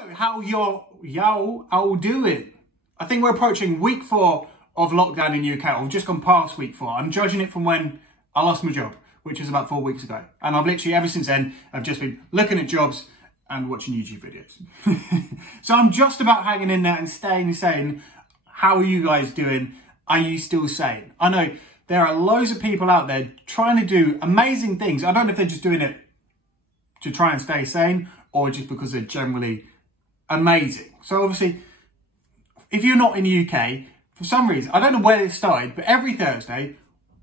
Hello, how y'all all doing? I think we're approaching week 4 of lockdown in UK. We've just gone past week 4. I'm judging it from when I lost my job, which was about 4 weeks ago. And I've literally, ever since then, I've just been looking at jobs and watching YouTube videos. So I'm just about hanging in there and staying sane. How are you guys doing? Are you still sane? I know there are loads of people out there trying to do amazing things. I don't know if they're just doing it to try and stay sane or just because they're generally amazing. So obviously, if you're not in the UK, for some reason, I don't know where this started, but every Thursday,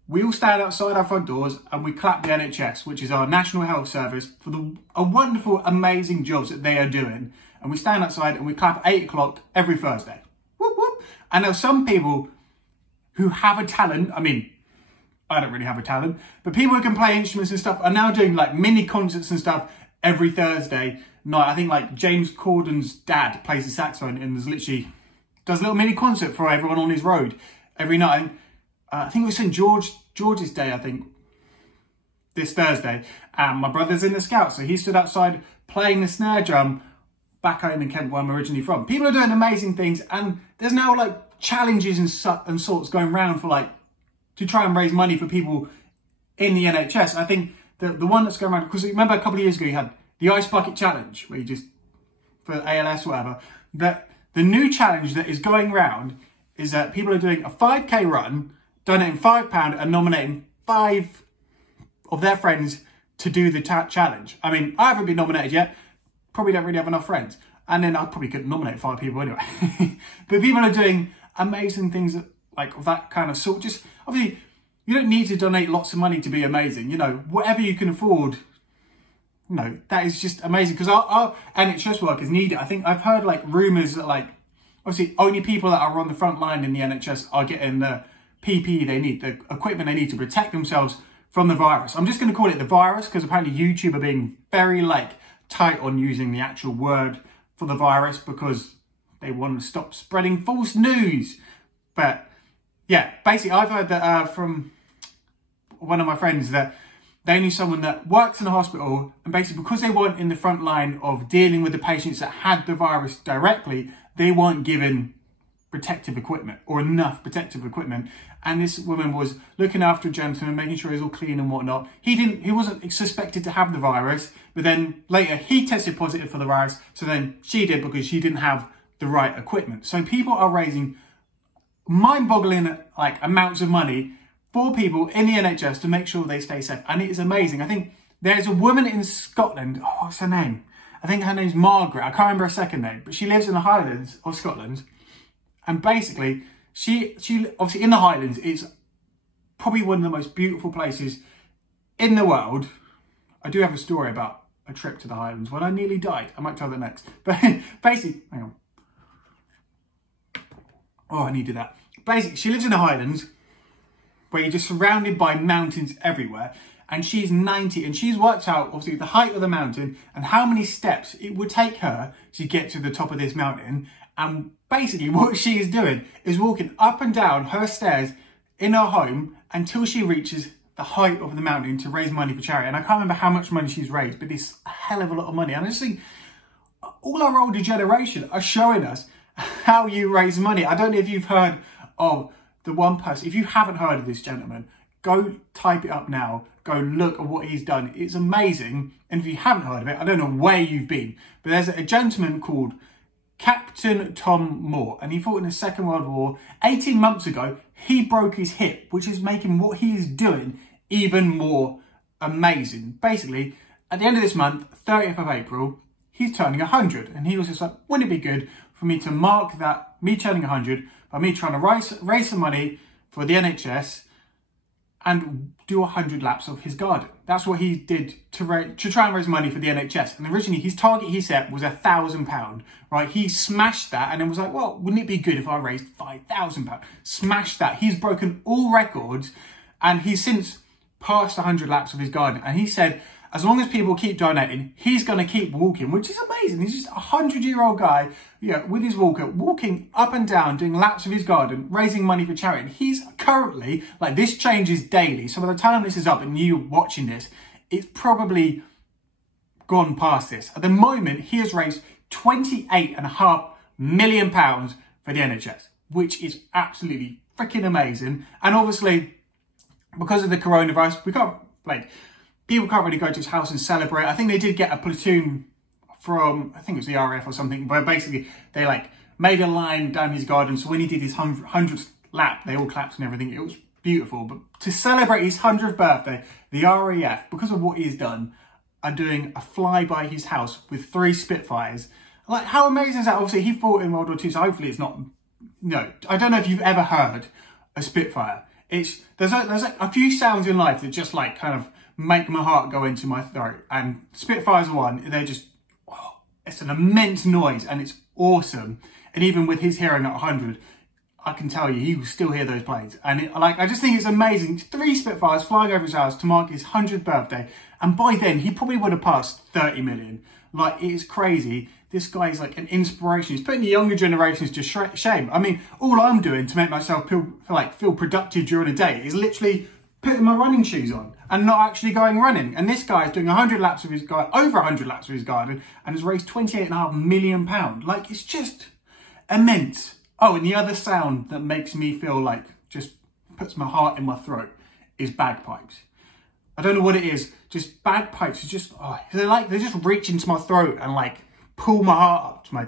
we all stand outside our front doors and we clap the NHS, which is our National Health Service, for a wonderful, amazing jobs that they are doing. And we stand outside and we clap at 8 o'clock every Thursday. Whoop, whoop. And there are some people who have a talent. I mean, I don't really have a talent, but people who can play instruments and stuff are now doing like mini concerts and stuff every Thursday night. I think like James Corden's dad plays the saxophone and does a little mini concert for everyone on his road every night. And, I think it was St. George's Day, I think, this Thursday. And my brother's in the Scouts, so he stood outside playing the snare drum back home in Kent, where I'm originally from. People are doing amazing things, and there's now like challenges and sorts going around for like, to try and raise money for people in the NHS. I think the one that's going around, because remember a couple of years ago you had the Ice Bucket Challenge, where you just, for ALS or whatever, that the new challenge that is going around is that people are doing a 5k run, donating £5 and nominating 5 of their friends to do the challenge. I mean, I haven't been nominated yet, probably don't really have enough friends, and then I probably couldn't nominate 5 people anyway. But people are doing amazing things like of that kind of sort. Just, obviously, you don't need to donate lots of money to be amazing. You know, whatever you can afford, you know, that is just amazing. Because our NHS workers need it. I think I've heard like rumours that like, obviously only people that are on the front line in the NHS are getting the PPE they need, the equipment they need to protect themselves from the virus. I'm just going to call it the virus because apparently YouTube are being very like tight on using the actual word for the virus because they want to stop spreading false news. But yeah, basically I've heard that from one of my friends that they knew someone that works in a hospital, and basically because they weren't in the front line of dealing with the patients that had the virus directly, they weren't given protective equipment or enough protective equipment. And this woman was looking after a gentleman, making sure he's all clean and whatnot. He wasn't suspected to have the virus, but then later he tested positive for the virus. So then she did because she didn't have the right equipment. So people are raising mind-boggling like amounts of money for people in the NHS to make sure they stay safe. And it is amazing. I think there's a woman in Scotland. Oh, what's her name? I think her name's Margaret. I can't remember her second name, but she lives in the Highlands of Scotland. And basically, she obviously in the Highlands is probably one of the most beautiful places in the world. I do have a story about a trip to the Highlands when I nearly died. I might tell that next. But basically, hang on. Oh, I needed that. Basically, she lives in the Highlands where you're just surrounded by mountains everywhere. And she's 90 and she's worked out obviously the height of the mountain and how many steps it would take her to get to the top of this mountain. And basically what she is doing is walking up and down her stairs in her home until she reaches the height of the mountain to raise money for charity. And I can't remember how much money she's raised, but it's a hell of a lot of money. And I just think all our older generation are showing us how you raise money. I don't know if you've heard of the one person. If you haven't heard of this gentleman, go type it up now. Go look at what he's done. It's amazing. And if you haven't heard of it, I don't know where you've been. But there's a gentleman called Captain Tom Moore, and he fought in the Second World War. 18 months ago, he broke his hip, which is making what he is doing even more amazing. Basically, at the end of this month, 30th of April, he's turning 100. And he was just like, wouldn't it be good for me to mark that, me turning 100, by me trying to raise some money for the NHS and do 100 laps of his garden. That's what he did to try and raise money for the NHS. And originally his target he set was £1,000, right? He smashed that and then was like, well, wouldn't it be good if I raised £5,000? Smashed that. He's broken all records and he's since passed 100 laps of his garden. And he said, as long as people keep donating, he's going to keep walking, which is amazing. He's just a 100-year-old guy, yeah, with his walker, walking up and down, doing laps of his garden, raising money for charity. And he's currently, like, this changes daily. So by the time this is up and you watching this, it's probably gone past this. At the moment, he has raised £28.5 million for the NHS, which is absolutely freaking amazing. And obviously, because of the coronavirus, people can't really go to his house and celebrate. I think they did get a platoon from, I think it was the RAF or something, but basically they made a line down his garden. So when he did his 100th lap, they all clapped and everything. It was beautiful. But to celebrate his 100th birthday, the RAF, because of what he's done, are doing a flyby his house with 3 Spitfires. Like, how amazing is that? Obviously, he fought in World War II, so hopefully it's not... No, I don't know if you've ever heard a Spitfire. There's a few sounds in life that just kind of make my heart go into my throat. And Spitfires are one. They're just... Oh, it's an immense noise and it's awesome. And even with his hearing at 100, I can tell you, he will still hear those planes. And I just think it's amazing. 3 Spitfires flying over his house to mark his 100th birthday. And by then, he probably would have passed 30 million. Like, it is crazy. This guy is like an inspiration. He's putting the younger generations to shame. I mean, all I'm doing to make myself feel productive during the day is literally putting my running shoes on and not actually going running. And this guy is doing 100 laps of his garden, over 100 laps of his garden, and has raised £28.5 million. Like, it's just immense. Oh, and the other sound that makes me feel like just puts my heart in my throat is bagpipes. I don't know what it is. Just bagpipes are just, oh, they just reach into my throat and pull my heart up to my,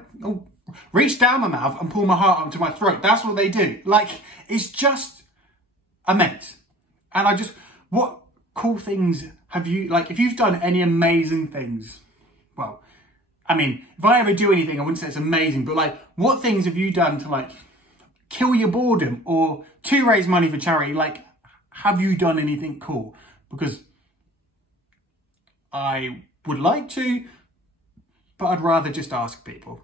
reach down my mouth and pull my heart up to my throat. That's what they do. It's just immense. And what cool things have you, if you've done any amazing things, well, I mean, if I ever do anything, I wouldn't say it's amazing, but what things have you done to kill your boredom or to raise money for charity? Have you done anything cool? Because I would like to, but I'd rather just ask people.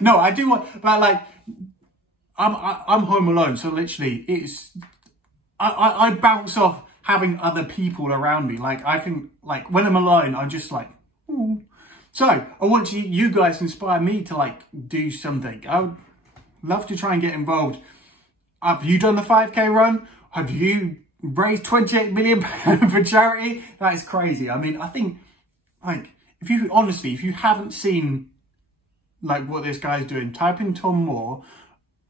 No, I do want, but I'm home alone, so literally I bounce off having other people around me. I think when I'm alone, I'm just ooh. So I want you guys to inspire me to do something. I would love to try and get involved. Have you done the 5K run? Have you raised 28 million for charity? That is crazy. I mean, I think if you haven't seen what this guy's doing, type in Tom Moore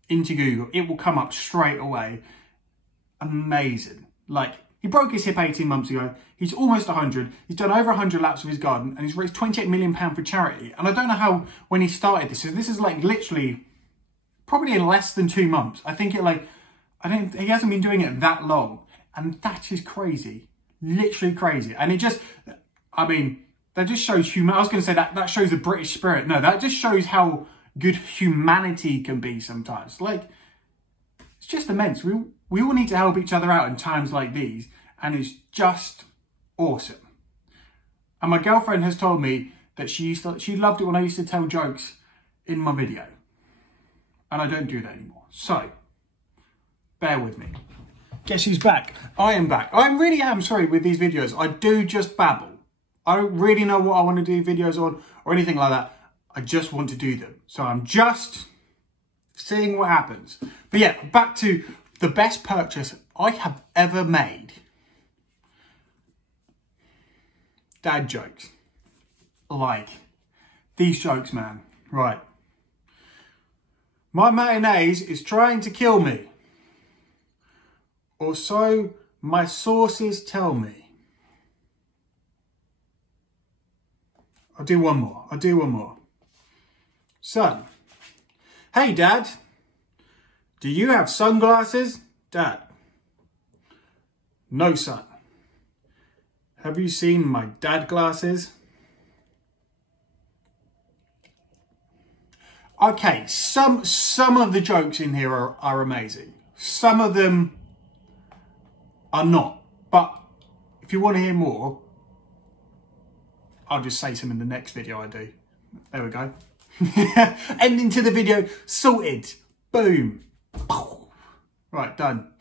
into Google. It will come up straight away. Amazing. He broke his hip 18 months ago. He's almost 100. He's done over 100 laps of his garden and he's raised £28 million for charity. And I don't know how, when he started this, so this is literally probably in less than 2 months. I think he hasn't been doing it that long. And that is crazy. Literally crazy. And it just, I mean, that just shows I was going to say that shows the British spirit. No, that just shows how good humanity can be sometimes. It's just immense. We all need to help each other out in times like these, and it's just awesome. And my girlfriend has told me that she loved it when I used to tell jokes in my video, and I don't do that anymore. So bear with me. Guess who's back? I am back. I really am sorry with these videos. I do just babble. I don't really know what I want to do videos on or anything like that. I just want to do them. So I'm just seeing what happens. But yeah, back to the best purchase I have ever made. Dad jokes. These jokes, man. Right. My mayonnaise is trying to kill me. Or so my sources tell me. I'll do one more. Son. Hey, Dad. Do you have sunglasses? Dad. No, son. Have you seen my dad glasses? Okay, some of the jokes in here are amazing. Some of them are not. But if you want to hear more, I'll just say some in the next video I do. There we go. Ending to the video, sorted. Boom. Right, done.